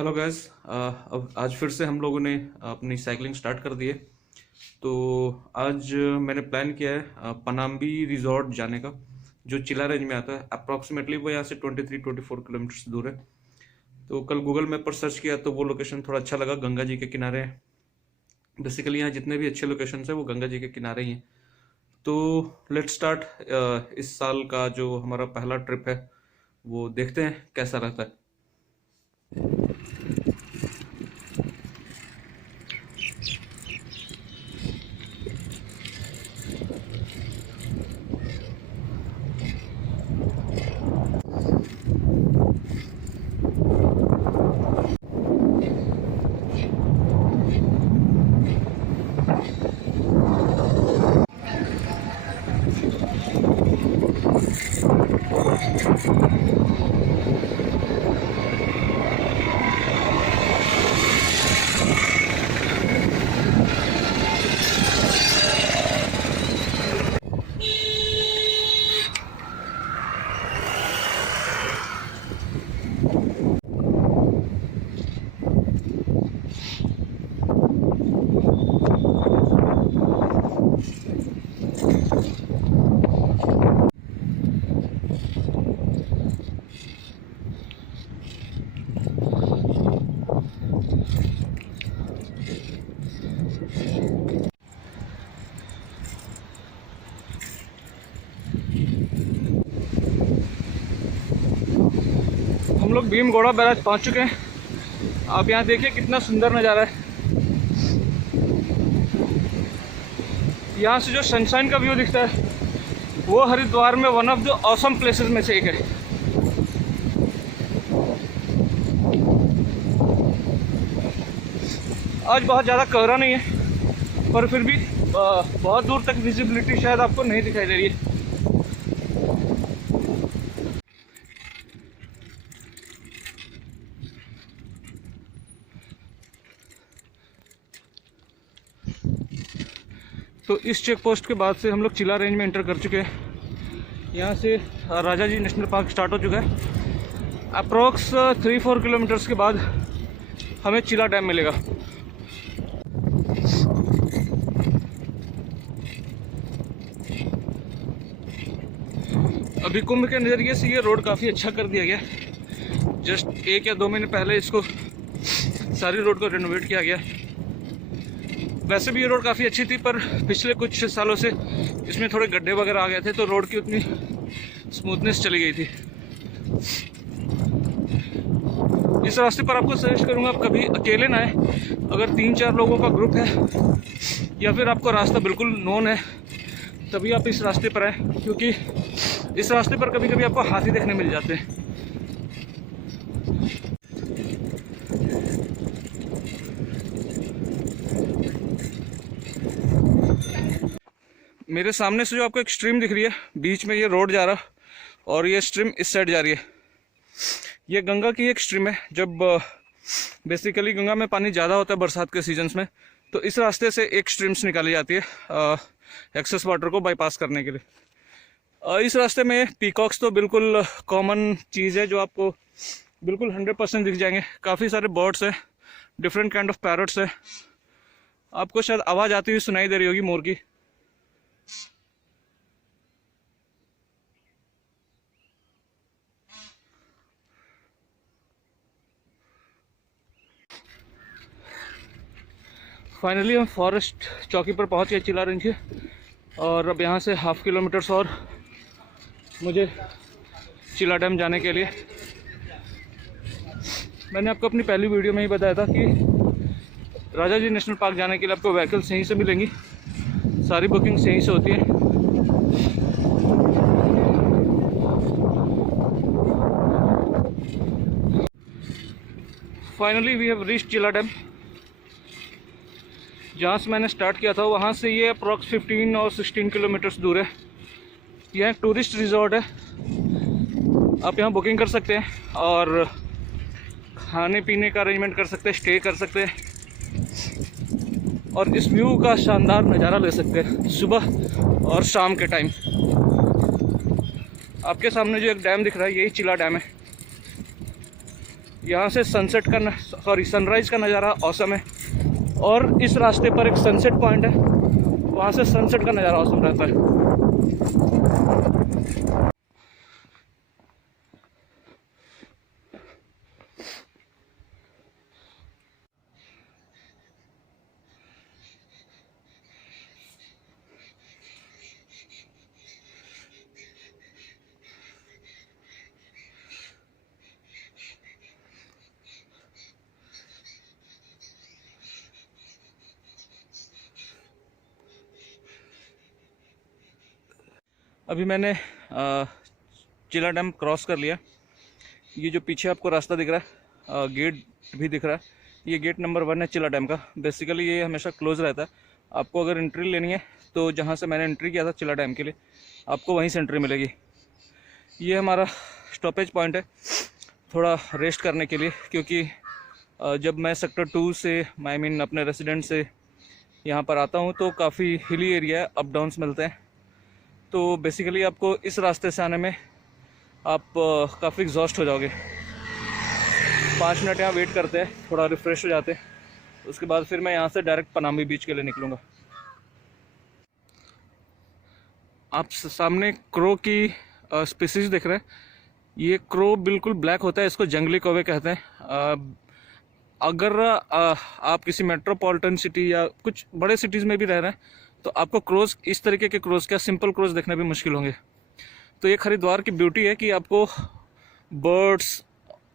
Hello guys. अब आज फिर से हम लोगों ने अपनी साइकिलिंग स्टार्ट कर दी है। तो आज मैंने प्लान किया है पनाम्बी रिजॉर्ट जाने का, जो चिला रेंज में आता है। अप्रॉक्सीमेटली वो यहाँ से 23-24 किलोमीटर दूर है। तो कल गूगल मैप पर सर्च किया तो वो लोकेशन थोड़ा अच्छा लगा, गंगा जी के किनारे है। बेसिकली यहाँ जितने भी अच्छे लोकेशन है वो गंगा जी के किनारे ही हैं। तो लेट्स स्टार्ट। इस साल का जो हमारा पहला ट्रिप है वो देखते हैं कैसा रहता है। हम लोग भीमगोड़ा बैराज पहुंच चुके हैं। आप यहाँ देखिए कितना सुंदर नज़ारा है। यहाँ से जो सनशाइन का व्यू दिखता है वो हरिद्वार में one of the awesome places में से एक है। आज बहुत ज़्यादा कोहरा नहीं है, पर फिर भी बहुत दूर तक विजिबिलिटी शायद आपको नहीं दिखाई दे रही है। तो इस चेक पोस्ट के बाद से हम लोग चिला रेंज में एंटर कर चुके हैं। यहाँ से राजा जी नेशनल पार्क स्टार्ट हो चुका है। अप्रोक्स 3-4 किलोमीटर्स के बाद हमें चिला डैम मिलेगा। अभी कुंभ के नज़रिए से ये रोड काफ़ी अच्छा कर दिया गया। जस्ट 1 या 2 महीने पहले इसको सारी रोड को रेनोवेट किया गया। वैसे भी ये रोड काफ़ी अच्छी थी, पर पिछले कुछ सालों से इसमें थोड़े गड्ढे वगैरह आ गए थे, तो रोड की उतनी स्मूथनेस चली गई थी। इस रास्ते पर आपको सजेस्ट करूँगा आप कभी अकेले ना आए। अगर 3-4 लोगों का ग्रुप है या फिर आपको रास्ता बिल्कुल नोन है तभी आप इस रास्ते पर आए, क्योंकि इस रास्ते पर कभी कभी आपको हाथी देखने मिल जाते हैं। मेरे सामने से जो आपको एक स्ट्रीम दिख रही है, बीच में ये रोड जा रहा और ये स्ट्रीम इस साइड जा रही है। ये गंगा की एक स्ट्रीम है। जब बेसिकली गंगा में पानी ज़्यादा होता है बरसात के सीजन्स में, तो इस रास्ते से एक स्ट्रीम्स निकाली जाती है एक्सेस वाटर को बाईपास करने के लिए। इस रास्ते में पीकॉक्स तो बिल्कुल कॉमन चीज़ है, जो आपको बिल्कुल 100% दिख जाएंगे। काफ़ी सारे बर्ड्स हैं, डिफरेंट काइंड ऑफ पैरट्स है। आपको शायद आवाज़ आती हुई सुनाई दे रही होगी मोर की। फाइनली हम फॉरेस्ट चौकी पर पहुंच गए चिला रेंज के, और अब यहाँ से 1/2 किलोमीटर्स और मुझे चिला डैम जाने के लिए। मैंने आपको अपनी पहली वीडियो में ही बताया था कि राजा जी नेशनल पार्क जाने के लिए आपको व्हीकल्स यहीं से मिलेंगी, सारी बुकिंग्स यहीं से होती है। Finally we have reached chilla dam. जहाँ से मैंने स्टार्ट किया था वहाँ से ये अप्रॉक्स 15 और 16 किलोमीटर्स दूर है। यह एक टूरिस्ट रिजॉर्ट है। आप यहाँ बुकिंग कर सकते हैं और खाने पीने का अरेंजमेंट कर सकते हैं, स्टे कर सकते हैं, और इस व्यू का शानदार नज़ारा ले सकते हैं सुबह और शाम के टाइम। आपके सामने जो एक डैम दिख रहा है यही चिला डैम है। यहाँ से सनराइज़ का नज़ारा औसम है। और इस रास्ते पर एक सनसेट पॉइंट है, वहाँ से सनसेट का नज़ारा औसम रहता है। अभी मैंने चिला डैम क्रॉस कर लिया। ये जो पीछे आपको रास्ता दिख रहा है, गेट भी दिख रहा है, ये गेट नंबर 1 है चिला डैम का। बेसिकली ये हमेशा क्लोज रहता है। आपको अगर एंट्री लेनी है तो जहाँ से मैंने एंट्री किया था चिला डैम के लिए, आपको वहीं से एंट्री मिलेगी। ये हमारा स्टॉपेज पॉइंट है थोड़ा रेस्ट करने के लिए, क्योंकि जब मैं सेक्टर 2 से अपने रेसिडेंट से यहाँ पर आता हूँ तो काफ़ी हिली एरिया है, अप डाउन्स मिलते हैं। तो बेसिकली आपको इस रास्ते से आने में आप काफ़ी एग्जॉस्ट हो जाओगे। 5 मिनट यहाँ वेट करते हैं, थोड़ा रिफ़्रेश हो जाते हैं, उसके बाद फिर मैं यहाँ से डायरेक्ट पनाम्बी बीच के लिए निकलूँगा। आप सामने क्रो की स्पीसीज देख रहे हैं। ये क्रो बिल्कुल ब्लैक होता है, इसको जंगली कौवे कहते हैं। अगर आप किसी मेट्रोपॉलिटन सिटी या कुछ बड़े सिटीज़ में भी रह रहे हैं तो आपको क्रोज, इस तरीके के क्रोज, क्या सिंपल क्रोज देखने भी मुश्किल होंगे। तो ये हरिद्वार की ब्यूटी है कि आपको बर्ड्स,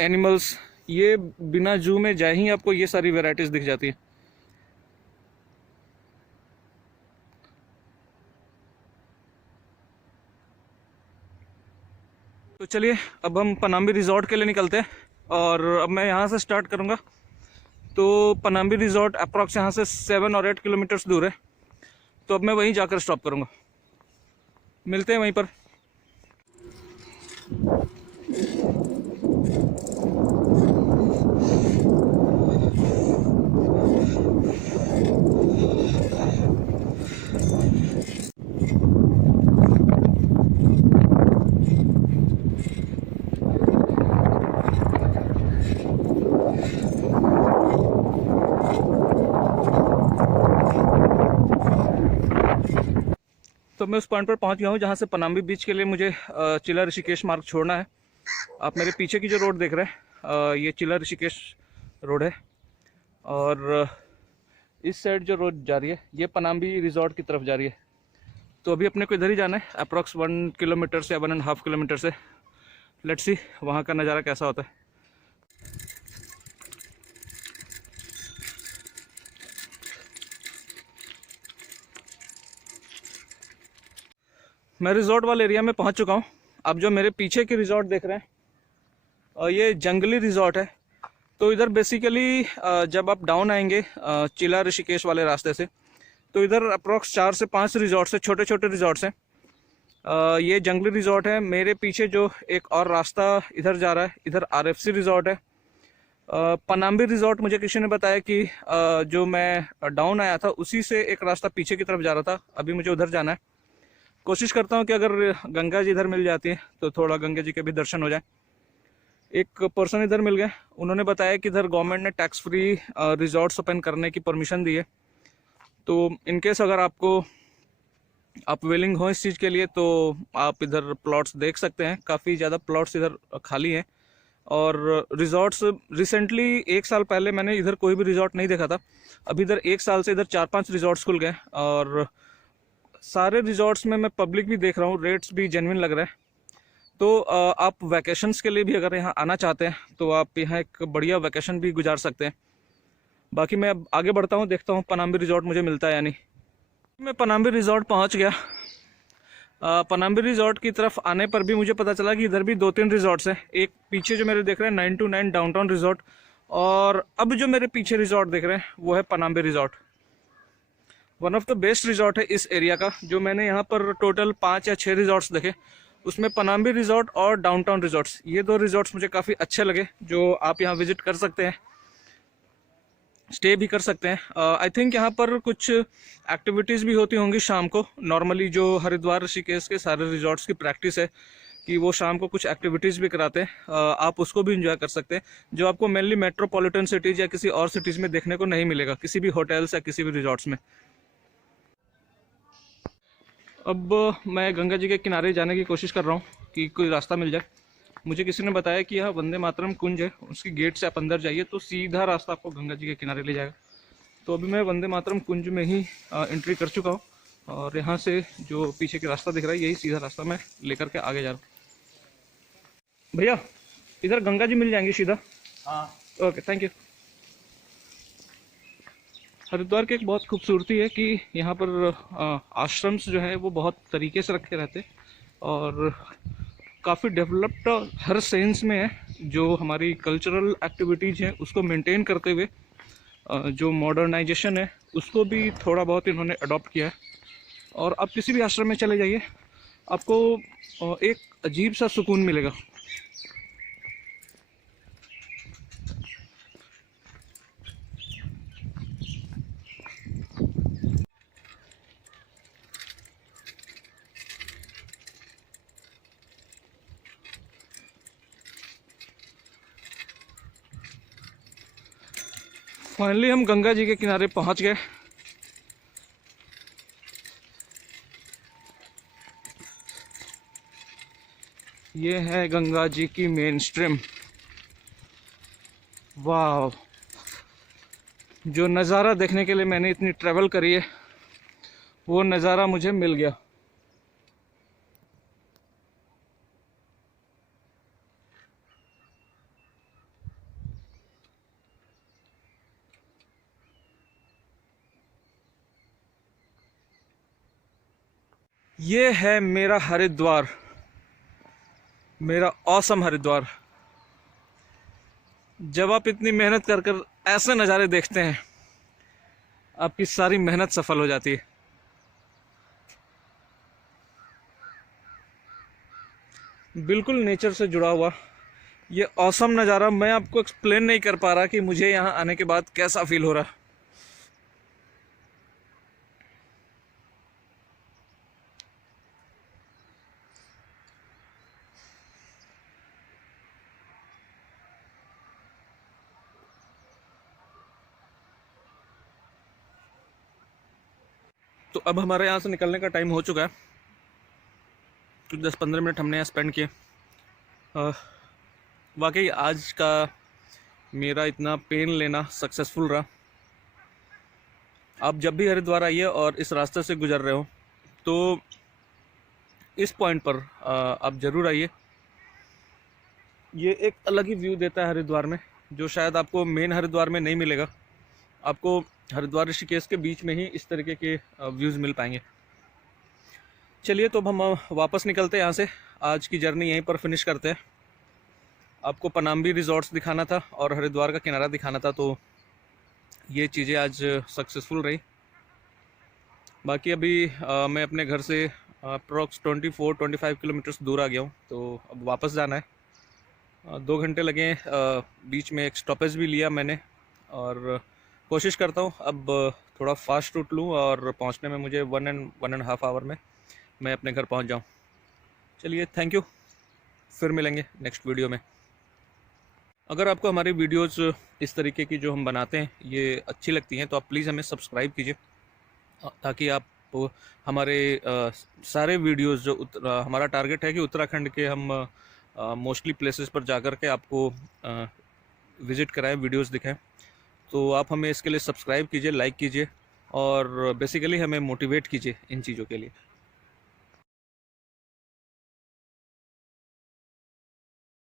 एनिमल्स, ये बिना जू में जाए ही आपको ये सारी वैरायटीज़ दिख जाती है। तो चलिए अब हम पनाम्बी रिज़ॉर्ट के लिए निकलते हैं, और अब मैं यहाँ से स्टार्ट करूँगा। तो पनाम्बी रिज़ॉर्ट अप्रॉक्स यहाँ से 7 और 8 किलोमीटर्स दूर है, तो अब मैं वहीं जाकर स्टॉप करूँगा। मिलते हैं वहीं पर। तो मैं उस पॉइंट पर पहुंच गया हूं जहां से पनाम्बी बीच के लिए मुझे चिला ऋषिकेश मार्ग छोड़ना है। आप मेरे पीछे की जो रोड देख रहे हैं, ये चिला ऋषिकेश रोड है, और इस साइड जो रोड जा रही है ये पनाम्बी रिजॉर्ट की तरफ जा रही है। तो अभी अपने को इधर ही जाना है, अप्रॉक्स 1 किलोमीटर से 1.5 किलोमीटर से। लेट्स सी वहाँ का नज़ारा कैसा होता है। मैं रिजॉर्ट वाले एरिया में पहुंच चुका हूं। अब जो मेरे पीछे की रिजॉर्ट देख रहे हैं, ये जंगली रिजॉर्ट है। तो इधर बेसिकली जब आप डाउन आएंगे चिला ऋषिकेश वाले रास्ते से, तो इधर अप्रॉक्स 4 से 5 रिजॉर्ट्स है, छोटे छोटे रिजॉर्ट्स हैं। ये जंगली रिजॉर्ट है। मेरे पीछे जो एक और रास्ता इधर जा रहा है, इधर RFC रिजॉर्ट है। पनाम्बी रिजॉर्ट मुझे किसी ने बताया कि जो मैं डाउन आया था उसी से एक रास्ता पीछे की तरफ जा रहा था। अभी मुझे उधर जाना है। कोशिश करता हूँ कि अगर गंगा जी इधर मिल जाती है तो थोड़ा गंगा जी के भी दर्शन हो जाए। एक पर्सन इधर मिल गए, उन्होंने बताया कि इधर गवर्नमेंट ने टैक्स फ्री रिजॉर्ट्स ओपन करने की परमिशन दी है। तो इनकेस अगर आप विलिंग हो इस चीज़ के लिए तो आप इधर प्लॉट्स देख सकते हैं। काफ़ी ज़्यादा प्लॉट्स इधर खाली हैं। और रिजॉर्ट्स रिसेंटली 1 साल पहले मैंने इधर कोई भी रिजॉर्ट नहीं देखा था। अभी इधर 1 साल से इधर 4-5 रिजॉर्ट्स खुल गए, और सारे रिजॉर्ट्स में मैं पब्लिक भी देख रहा हूँ, रेट्स भी जेन्युइन लग रहा है। तो आप वैकेशंस के लिए भी अगर यहाँ आना चाहते हैं तो आप यहाँ एक बढ़िया वैकेशन भी गुजार सकते हैं। बाकी मैं अब आगे बढ़ता हूँ, देखता हूँ पनाम्बी रिजॉर्ट मुझे मिलता है या नहीं। मैं पनाम्बी रिजॉर्ट पहुँच गया। पनाम्बी रिजॉर्ट की तरफ आने पर भी मुझे पता चला कि इधर भी 2-3 रिजॉर्ट्स हैं। एक पीछे जो मेरे देख रहे हैं 929 डाउनटाउन रिजॉर्ट, और अब जो मेरे पीछे रिजॉर्ट देख रहे हैं वो है Panambi resort. One of the best resort है इस एरिया का। जो मैंने यहाँ पर टोटल 5 या 6 रिजॉर्ट्स देखे, उसमें पनाम्बी रिजॉर्ट और डाउनटाउन रिजॉर्ट्स, ये 2 रिजॉर्ट्स मुझे काफ़ी अच्छे लगे, जो आप यहाँ विजिट कर सकते हैं, स्टे भी कर सकते हैं। आई थिंक यहाँ पर कुछ एक्टिविटीज़ भी होती होंगी शाम को। नॉर्मली जो हरिद्वार ऋषिकेश के सारे रिजॉर्ट्स की प्रैक्टिस है कि वो शाम को कुछ एक्टिविटीज़ भी कराते हैं, आप उसको भी इंजॉय कर सकते हैं, जो आपको मेनली मेट्रोपॉलिटन सिटीज़ या किसी और सिटीज़ में देखने को नहीं मिलेगा, किसी भी होटल्स या किसी भी रिजॉर्ट्स में। अब मैं गंगा जी के किनारे जाने की कोशिश कर रहा हूँ कि कोई रास्ता मिल जाए। मुझे किसी ने बताया कि यह वंदे मातरम कुंज है, उसकी गेट से आप अंदर जाइए तो सीधा रास्ता आपको गंगा जी के किनारे ले जाएगा। तो अभी मैं वंदे मातरम कुंज में ही एंट्री कर चुका हूँ, और यहाँ से जो पीछे का रास्ता दिख रहा है यही सीधा रास्ता मैं लेकर के आगे जा रहा हूँ। भैया इधर गंगा जी मिल जाएंगी सीधा? हाँ। Okay, thank you. हरिद्वार की एक बहुत खूबसूरती है कि यहाँ पर आश्रम्स जो है वो बहुत तरीके से रखे रहते हैं, और काफ़ी डेवलप्ड हर सेंस में है। जो हमारी कल्चरल एक्टिविटीज़ हैं उसको मेंटेन करते हुए जो मॉडर्नाइजेशन है उसको भी थोड़ा बहुत इन्होंने अडॉप्ट किया है। और आप किसी भी आश्रम में चले जाइए, आपको एक अजीब सा सुकून मिलेगा। फाइनली हम गंगा जी के किनारे पहुंच गए। ये है गंगा जी की मेन स्ट्रीम। वाह, जो नज़ारा देखने के लिए मैंने इतनी ट्रैवल करी है वो नज़ारा मुझे मिल गया। ये है मेरा हरिद्वार, मेरा ऑसम हरिद्वार। जब आप इतनी मेहनत कर कर ऐसे नज़ारे देखते हैं, आपकी सारी मेहनत सफल हो जाती है। बिल्कुल नेचर से जुड़ा हुआ ये ऑसम नज़ारा मैं आपको एक्सप्लेन नहीं कर पा रहा कि मुझे यहाँ आने के बाद कैसा फील हो रहा। तो अब हमारे यहाँ से निकलने का टाइम हो चुका है। कुछ 10-15 मिनट हमने यहाँ स्पेंड किए। वाकई आज का मेरा इतना पेन लेना सक्सेसफुल रहा। आप जब भी हरिद्वार आइए और इस रास्ते से गुजर रहे हो तो इस पॉइंट पर आप ज़रूर आइए। ये एक अलग ही व्यू देता है हरिद्वार में, जो शायद आपको मेन हरिद्वार में नहीं मिलेगा। आपको हरिद्वार ऋषिकेश के बीच में ही इस तरीके के व्यूज़ मिल पाएंगे। चलिए तो अब हम वापस निकलते हैं यहाँ से। आज की जर्नी यहीं पर फिनिश करते हैं। आपको पनाम्बी रिजॉर्ट्स दिखाना था और हरिद्वार का किनारा दिखाना था, तो ये चीज़ें आज सक्सेसफुल रही। बाकी अभी मैं अपने घर से अप्रॉक्स 24-25 किलोमीटर्स दूर आ गया हूँ, तो अब वापस जाना है। 2 घंटे लगे। बीच में एक स्टॉपेज भी लिया मैंने, और कोशिश करता हूँ अब थोड़ा फास्ट रूट लूँ और पहुँचने में मुझे 1.5 आवर में मैं अपने घर पहुँच जाऊँ। चलिए, थैंक यू। फिर मिलेंगे नेक्स्ट वीडियो में। अगर आपको हमारी वीडियोस इस तरीके की जो हम बनाते हैं ये अच्छी लगती हैं तो आप प्लीज़ हमें सब्सक्राइब कीजिए, ताकि आप हमारे सारे वीडियोस जो हमारा टारगेट है कि उत्तराखंड के हम मोस्टली प्लेसेस पर जाकर के आपको विज़िट कराएं, वीडियोस दिखाएं। तो आप हमें इसके लिए सब्सक्राइब कीजिए, लाइक कीजिए, और बेसिकली हमें मोटिवेट कीजिए इन चीज़ों के लिए।